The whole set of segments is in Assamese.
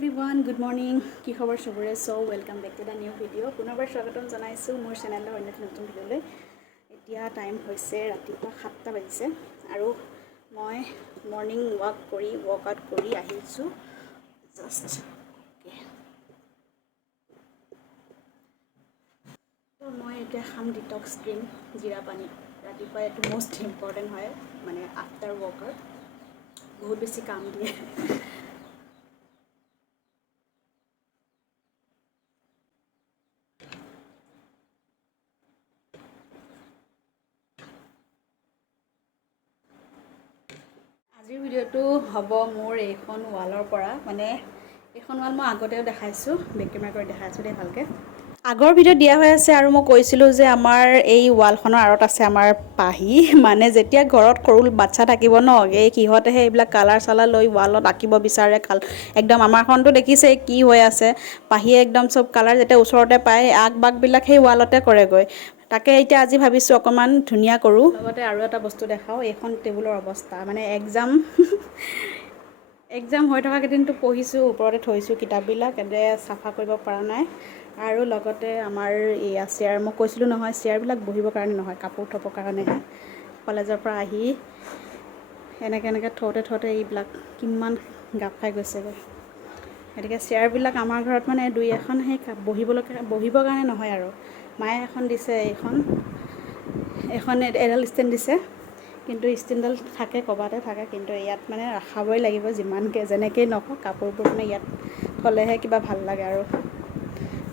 everyone, good morning. কি খবৰ সবৰে? So welcome back to the new video. পুনৰবাৰ স্বাগতম জনাইছো মোৰ চেনেলৰ অন্য নতুন ভিডিঅ'লৈ। এতিয়া টাইম হৈছে ৰাতিপুৱা 7টা বাজিছে আৰু মই মৰ্নিং ৱৰ্কআউট কৰি আহিছো জাস্ট তো মই এতিয়া খাম ডিটক্স ড্ৰিংক জিৰা পানী ৰাতিপুৱা এইটো মোষ্ট ইম্পৰ্টেণ্ট হয় মানে আফটাৰ ৱৰ্কআউট বহুত বেছি কাম দিয়ে আজিৰ ভিডিঅ'টো হ'ব মোৰ এইখন ৱালৰ পৰা মানে এইখন ৱাল মই আগতেও দেখাইছোঁ বেক কেমেৰা কৰি দেখাইছোঁ দেই ভালকৈ আগৰ ভিডিঅ' দিয়া হৈ আছে আৰু মই কৈছিলোঁ যে আমাৰ এই ৱালখনৰ আঁৰত আছে আমাৰ পাহি মানে যেতিয়া ঘৰত সৰু বাচ্চা থাকিব ন এই সিহঁতেহে এইবিলাক কালাৰ চালাৰ লৈ ৱালত আঁকিব বিচাৰে একদম আমাৰখনতো দেখিছে কি হৈ আছে পাহিয়ে একদম চব কালাৰ যেতিয়া ওচৰতে পায় আগবাগবিলাক সেই ৱালতে কৰেগৈ তাকে এতিয়া আজি ভাবিছোঁ অকণমান ধুনীয়া কৰোঁ লগতে আৰু এটা বস্তু দেখাওঁ এইখন টেবুলৰ অৱস্থা মানে এক্সাম হৈ থকা কেইদিনটো পঢ়িছোঁ ওপৰতে থৈছোঁ কিতাপবিলাক এনে চাফা কৰিব পৰা নাই আৰু লগতে আমাৰ এয়া চেয়াৰ মই কৈছিলোঁ নহয় চেয়াৰবিলাক বহিবৰ কাৰণে নহয় কাপোৰ থ'বৰ কাৰণেহে কলেজৰ পৰা আহি এনেকৈ থওঁতে এইবিলাক কিমান গাপ খাই গৈছেগৈ গতিকে চেয়াৰবিলাক আমাৰ ঘৰত মানে দুই এখন সেই বহিবৰ কাৰণে নহয় আৰু মায়ে এখন দিছে এইখন এডাল ষ্টেণ্ড দিছে কিন্তু ষ্টেণ্ডডাল থাকে ক'বাতে থাকে কিন্তু ইয়াত মানে ৰাখাবই লাগিব যিমানকৈ যেনেকৈ নহওক কাপোৰবোৰ মানে ইয়াত থ'লেহে কিবা ভাল লাগে আৰু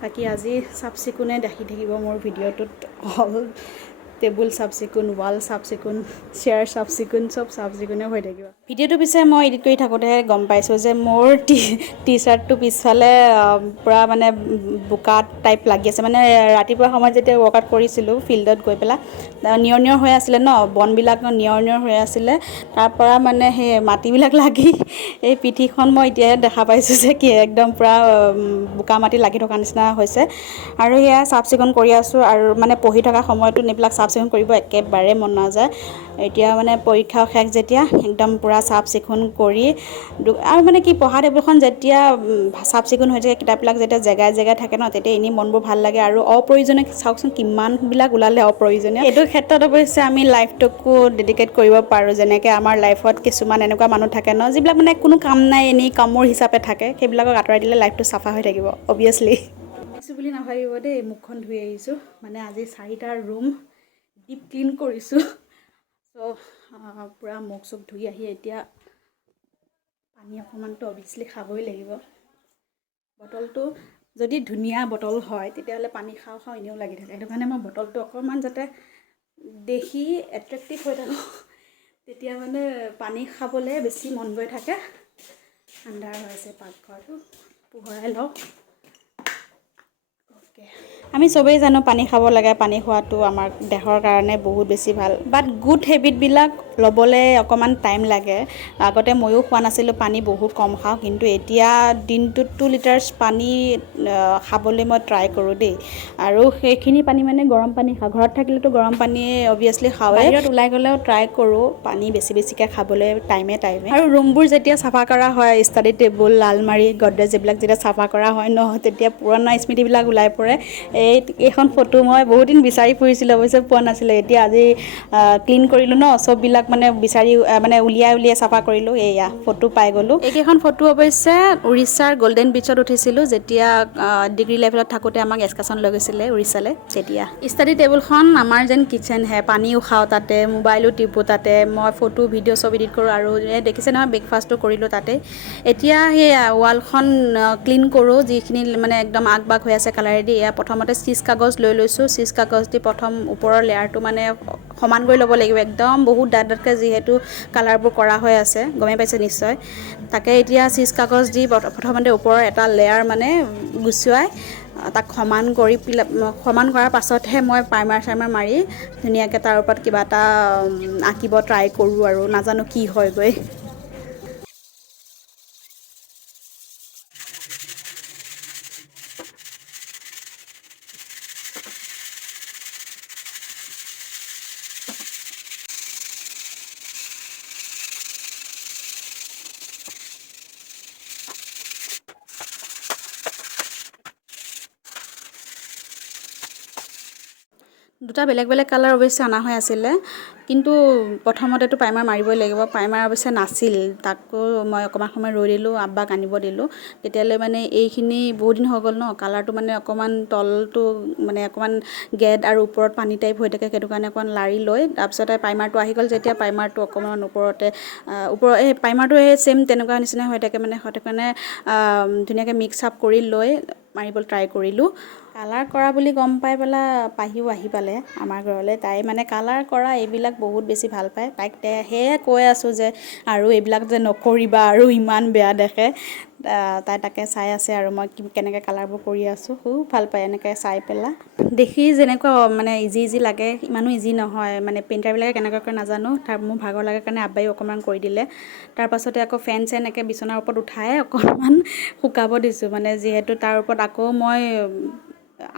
বাকী আজি চাফ চিকুণে দেখি থাকিব মোৰ ভিডিঅ'টোত অল টেবুল চাফ চিকুণ ৱাল চাফ চিকুণ চেয়াৰ চাফ চিকুণ চব চাফ চিকুণে হৈ থাকিব ভিডিঅ'টো পিছে মই এডিট কৰি থাকোঁতেহে গম পাইছোঁ যে মোৰ টি চাৰ্টটো পিছফালে পূৰা মানে বোকা টাইপ লাগি আছে মানে ৰাতিপুৱা সময়ত যেতিয়া ৱৰ্কআউট কৰিছিলোঁ ফিল্ডত গৈ পেলাই নিয়ৰ হৈ আছিলে ন বনবিলাক নিয়ৰ হৈ আছিলে তাৰপৰা মানে সেই মাটিবিলাক লাগি এই পিঠিখন মই এতিয়াহে দেখা পাইছোঁ যে কি একদম পূৰা বোকা মাটি লাগি থকা নিচিনা হৈছে আৰু সেয়া চাফ চিকুণ কৰি আছোঁ আৰু মানে পঢ়ি থকা সময়তো এইবিলাক চাফ চিকুণ কৰিব একেবাৰে মন নাযায় এতিয়া মানে পৰীক্ষা শেষ যেতিয়া একদম পূৰা চাফ চিকুণ কৰি আৰু মানে কি পঢ়া টেবুলখন যেতিয়া চাফ চিকুণ হৈ থাকে কিতাপবিলাক যেতিয়া জেগাই থাকে ন তেতিয়া এনেই মনবোৰ ভাল লাগে আৰু অপ্ৰয়োজনীয় চাওকচোন কিমানবিলাক ওলালে অপ্ৰয়োজনীয় এইটো ক্ষেত্ৰত অৱশ্যে আমি লাইফটোকো ডেডিকেট কৰিব পাৰোঁ যেনেকৈ আমাৰ লাইফত কিছুমান এনেকুৱা মানুহ থাকে ন যিবিলাক মানে কোনো কাম নাই এনেই কামৰ হিচাপে থাকে সেইবিলাকক আঁতৰাই দিলে লাইফটো চাফা হৈ থাকিব অবভিয়াছলি দিছোঁ বুলি নাভাবিব দেই মুখখন ধুই আহিছোঁ মানে আজি 4টা ৰুম ডিপ ক্লিন কৰিছোঁ চ' পূৰা মুখ চুখ ধুই আহি এতিয়া পানী অকণমানতো অভিয়াছলি খাবই লাগিব বটলটো যদি ধুনীয়া বটল হয় তেতিয়াহ'লে পানী খাওঁ এনেও লাগি থাকে সেইটো কাৰণে মই বটলটো অকণমান যাতে দেখি এট্ৰেক্টিভ হৈ থাকোঁ তেতিয়া মানে পানী খাবলৈ বেছি মন গৈ থাকে ঠাণ্ডা হৈছে পাকঘৰটো পোহৰাই লওঁ আমি চবেই জানো পানী খাব লাগে পানী খোৱাটো আমাৰ দেহৰ কাৰণে বহুত বেছি ভাল বাট গুড হেবিটবিলাক ল'বলৈ অকণমান টাইম লাগে আগতে ময়ো খোৱা নাছিলোঁ পানী বহুত কম খাওঁ কিন্তু এতিয়া দিনটোত 2 লিটাৰ পানী খাবলৈ মই ট্ৰাই কৰোঁ দেই আৰু সেইখিনি পানী মানে গৰম পানী খাওঁ ঘৰত থাকিলেতো গৰম পানীয়ে অবভিয়াছলি খাওঁ বাহিৰত ওলাই গ'লেও ট্ৰাই কৰোঁ পানী বেছিকৈ খাবলৈ টাইমে আৰু ৰুমবোৰ যেতিয়া চাফা কৰা হয় ষ্টাডি টেবুল আলমাৰি গডৰেজ এইবিলাক যেতিয়া চাফা কৰা হয় ন তেতিয়া পুৰণা স্মৃতিবিলাক ওলাই পৰে এইখন ফটো মই বহুত দিন বিচাৰি ফুৰিছিলোঁ অৱশ্যে পোৱা নাছিলোঁ এতিয়া আজি ক্লিন কৰিলোঁ ন চববিলাক মানে বিচাৰি মানে উলিয়াই চাফা কৰিলোঁ এয়া ফটো পাই গ'লোঁ এইকেইখন ফটো অৱশ্যে উৰিষ্যাৰ গল্ডেন বিচত উঠিছিলোঁ যেতিয়া ডিগ্ৰী লেভেলত থাকোঁতে আমাক এক্সকাৰ্ছন লৈ গৈছিলে উৰিষ্যালৈ তেতিয়া ষ্টাডি টেবুলখন আমাৰ যেন কিটচেনহে পানীও খাওঁ তাতে মোবাইলো টিপোঁ তাতে মই ফটো ভিডিঅ' চব এডিট কৰোঁ আৰু দেখিছে নহয় ব্ৰেকফাষ্টটো কৰিলোঁ তাতে এতিয়া সেই ৱালখন ক্লিন কৰোঁ যিখিনি মানে একদম আগবাগ হৈ আছে কালাৰেদি এয়া প্ৰথমতে চিজ কাগজ লৈ লৈছোঁ চিজ কাগজ দি প্ৰথম ওপৰৰ লেয়াৰটো মানে সমান কৰি ল'ব লাগিব একদম বহুত ডাঠকৈ যিহেতু কালাৰবোৰ কৰা হৈ আছে গমেই পাইছে নিশ্চয় তাকে এতিয়া চিজ কাগজ দি প্ৰথমতে ওপৰৰ এটা লেয়াৰ মানে গুচুৱাই তাক সমান কৰাৰ পাছতহে মই প্ৰাইমাৰ চাইমাৰ মাৰি ধুনীয়াকৈ তাৰ ওপৰত কিবা এটা আঁকিব ট্ৰাই কৰোঁ আৰু নাজানো কি হয়গৈ দুটা বেলেগ বেলেগ কালাৰ অৱশ্যে অনা হৈ আছিলে কিন্তু প্ৰথমতেতো প্ৰাইমাৰ মাৰিবই লাগিব প্ৰাইমাৰ অৱশ্যে নাছিল তাকো মই অকণমান সময় ৰৈ দিলোঁ আব্বাক আনিব দিলোঁ তেতিয়ালৈ মানে এইখিনি বহুত দিন হৈ গ'ল ন কালাৰটো মানে অকণমান তলটো মানে অকণমান গেদ আৰু ওপৰত পানী টাইপ হৈ থাকে সেইটো কাৰণে অকণমান লাৰি লৈ তাৰপিছতে প্ৰাইমাৰটো আহি গ'ল যেতিয়া প্ৰাইমাৰটো অকণমান ওপৰতে এই প্ৰাইমাৰটো এই ছেইম তেনেকুৱা নিচিনা হৈ থাকে মানে সেইটো কাৰণে ধুনীয়াকৈ মিক্স আপ কৰি লৈ মাৰিবলৈ ট্ৰাই কৰিলোঁ কালাৰ কৰা বুলি গম পাই পেলাই পাহিও আহি পালে আমাৰ ঘৰলৈ তাই মানে কালাৰ কৰা এইবিলাক বহুত বেছি ভাল পায় তাইক সেয়ে কৈ আছোঁ যে আৰু এইবিলাক যে নকৰিবা আৰু ইমান বেয়া দেখে তাই তাকে চাই আছে আৰু মই কেনেকৈ কালাৰবোৰ কৰি আছোঁ খুব ভাল পায় এনেকৈ চাই পেলাই দেখি যেনেকুৱা মানে ইজি লাগে ইমানো ইজি নহয় মানে পেইণ্টাৰবিলাকে কেনেকুৱাকৈ নাজানো মোৰ ভাগৰ লাগে কাৰণে আব্বায়ো অকণমান কৰি দিলে তাৰপাছতে আকৌ ফেন এনেকৈ বিচনাৰ ওপৰত উঠাই অকণমান শুকাব দিছোঁ মানে যিহেতু তাৰ ওপৰত আকৌ মই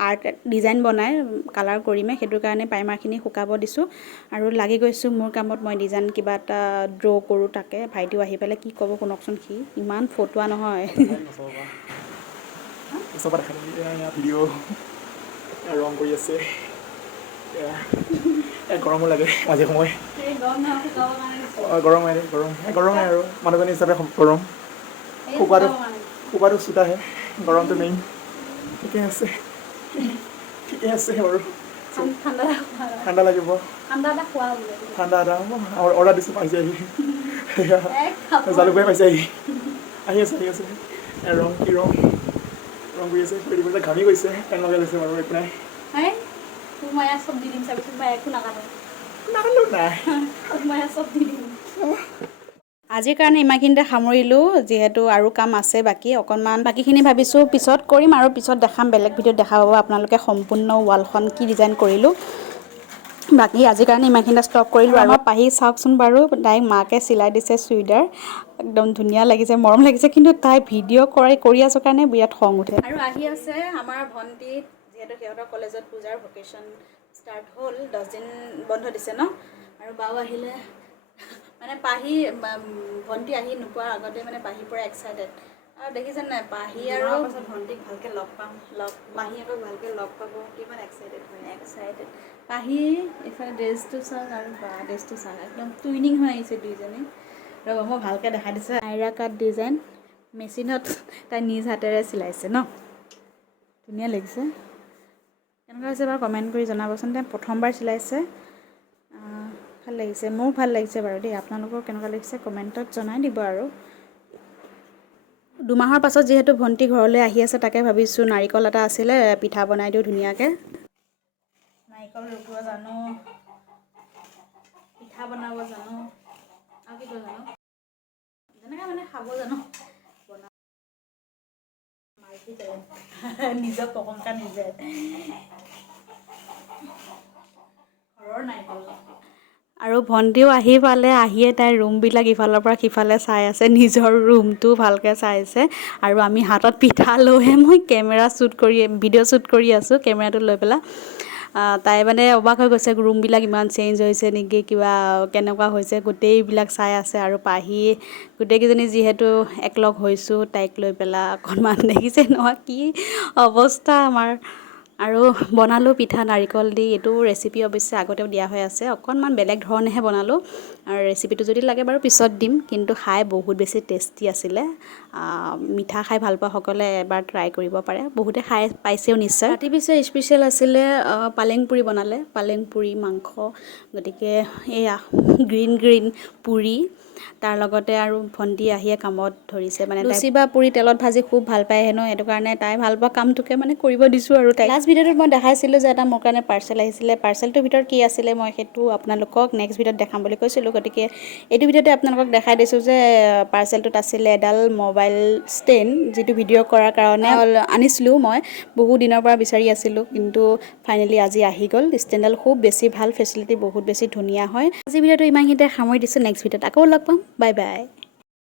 আৰ্ট ডিজাইন বনাই কালাৰ কৰিমে সেইটো কাৰণে প্ৰাইমাৰখিনি শুকাব দিছোঁ আৰু লাগি গৈছোঁ মোৰ কামত মই ডিজাইন কিবা এটা ড্ৰ কৰোঁ তাকে ভাইটিও আহি পেলাই কি ক'ব শুনকচোন সি ইমান ফটোৱা নহয় ভিডিঅ' ৰং কৰি আছে গৰমো লাগে মাজে সময় গৰমে আৰু মানুহজনী হিচাপে গৰম শুকাটো চোতাহে গৰমটো মেইন ঠিকে আছে বাৰু ঠাণ্ডা লাগিব ঠাণ্ডা এটা হ'ব অৰ্ডাৰ দিছোঁ পাইছে আহি জালুকবাৰী পাইছে আহি আছে ৰং কৰি আছে ঘামি গৈছে ফেন লগাই লৈছে বাৰু একো নাই আজিৰ কাৰণে ইমানখিনিতে সামৰিলোঁ যিহেতু আৰু কাম আছে বাকী অকণমান বাকীখিনি ভাবিছোঁ পিছত কৰিম আৰু পিছত দেখাম বেলেগ ভিডিঅ'ত দেখা পাব আপোনালোকে সম্পূৰ্ণ ৱালখন কি ডিজাইন কৰিলোঁ বাকী আজিৰ কাৰণে ইমানখিনিতে ষ্টপ কৰিলোঁ আৰু আমাৰ পাহি চাওকচোন বাৰু তাইক মাকে চিলাই দিছে চুইদাৰ একদম ধুনীয়া লাগিছে মৰম লাগিছে কিন্তু তাই ভিডিঅ' কৰি আছোঁ কাৰণে বিৰাট খং উঠে আৰু আহি আছে আমাৰ ভণ্টি যিহেতু সিহঁতৰ কলেজত পূজাৰ ভেকেশ্যন ষ্টাৰ্ট হ'ল 10 দিন বন্ধ দিছে ন আৰু বাও আহিলে মানে পাহি ভণ্টি আহি নোপোৱাৰ আগতে মানে পাহিৰ পৰা এক্সাইটেড আৰু দেখিছে নাই পাহি আৰু পাছত ভণ্টিক ভালকৈ মাহীয়েকক ভালকৈ লগ পাব কিমান এক্সাইটেড পাহি এইফালে ড্ৰেছটো চাওক আৰু ড্ৰেছটো চাওক একদম টুইনিং হৈ আহিছে দুইজনী ৰ'ব মই ভালকৈ দেখাই দিছোঁ আইৰা কাট ডিজাইন মেচিনত তাই নিজ হাতেৰে চিলাইছে ন ধুনীয়া লাগিছে কেনেকুৱা হৈছে বাৰু কমেণ্ট কৰি জনাবচোন তাই প্ৰথমবাৰ চিলাইছে ভাল লাগিছে মোৰ ভাল লাগিছে বাৰু দেই আপোনালোকৰ কেনেকুৱা লাগিছে কমেণ্টত জনাই দিব আৰু 2 মাহৰ পাছত যিহেতু ভণ্টি ঘৰলৈ আহি আছে তাকে ভাবিছোঁ নাৰিকল এটা আছিলে পিঠা বনাই দিওঁ ধুনীয়াকৈ নাৰিকল ৰুকিব জানো পিঠা বনাব জানো আৰু কি কৰিব জানো যেনেকৈ মানে খাব জানো নিজৰ প্ৰশংসা নিজে ঘৰৰ নাৰিকল আৰু ভণ্টিও আহি পালে আহিয়ে তাইৰ ৰুমবিলাক ইফালৰ পৰা সিফালে চাই আছে নিজৰ ৰুমটো ভালকৈ চাইছে আৰু আমি হাতত পিঠা লৈহে মই ভিডিঅ' শ্বুট কৰি আছোঁ কেমেৰাটো লৈ পেলাই তাই মানে অবাক হৈ গৈছে ৰুমবিলাক ইমান চেঞ্জ হৈছে নেকি কিবা কেনেকুৱা হৈছে গোটেইবিলাক চাই আছে আৰু পাহি গোটেইকেইজনী যিহেতু একলগ হৈছোঁ তাইক লৈ পেলাই অকণমান দেখিছে নহয় কি অৱস্থা আমাৰ আৰু বনালোঁ পিঠা নাৰিকল দি এইটো ৰেচিপি অৱশ্যে আগতেও দিয়া হৈ আছে অকণমান বেলেগ ধৰণেহে বনালোঁ আৰু ৰেচিপিটো যদি লাগে বাৰু পিছত দিম কিন্তু খাই বহুত বেছি টেষ্টি আছিলে মিঠা খাই ভাল পোৱা সকলে এবাৰ ট্ৰাই কৰিব পাৰে বহুতে খাই পাইছেও নিশ্চয় ৰাতি পিছে স্পেচিয়েল আছিলে পালেং পুৰি বনালে পালেং পুৰি মাংস গতিকে এয়া গ্ৰীণ পুৰি তাৰ লগতে আৰু ভণ্টি আহিয়ে কামত ধৰিছে মানে লুচি বা পুৰি তেলত ভাজি খুব ভাল পায় হেনো সেইটো কাৰণে তাই ভাল পোৱা কামটোকে মানে কৰিব দিছোঁ আৰু তাই লাষ্ট ভিডিঅ'টোত মই দেখাইছিলোঁ যে এটা মোৰ কাৰণে পাৰ্চেল আহিছিলে পাৰ্চেলটোৰ ভিতৰত কি আছিলে মই সেইটো আপোনালোকক নেক্সট ভিডিঅ'ত দেখাম বুলি কৈছিলোঁ গতিকে এইটো ভিডিঅ'তে আপোনালোকক দেখাই দিছোঁ যে পাৰ্চেলটোত আছিলে এডাল মোবাইল ষ্টেণ্ড যিটো ভিডিঅ' কৰাৰ কাৰণে আনিছিলোঁ মই বহু দিনৰ পৰা বিচাৰি আছিলোঁ কিন্তু ফাইনেলি আজি আহি গ'ল ষ্টেণ্ডডাল খুব বেছি ভাল ফেচিলিটি বহুত বেছি ধুনীয়া হয় আজি ভিডিঅ'টো ইমানখিনিতে সামৰি দিছোঁ নেক্সট ভিডিঅ'ত আকৌ লগ পাম বাই বাই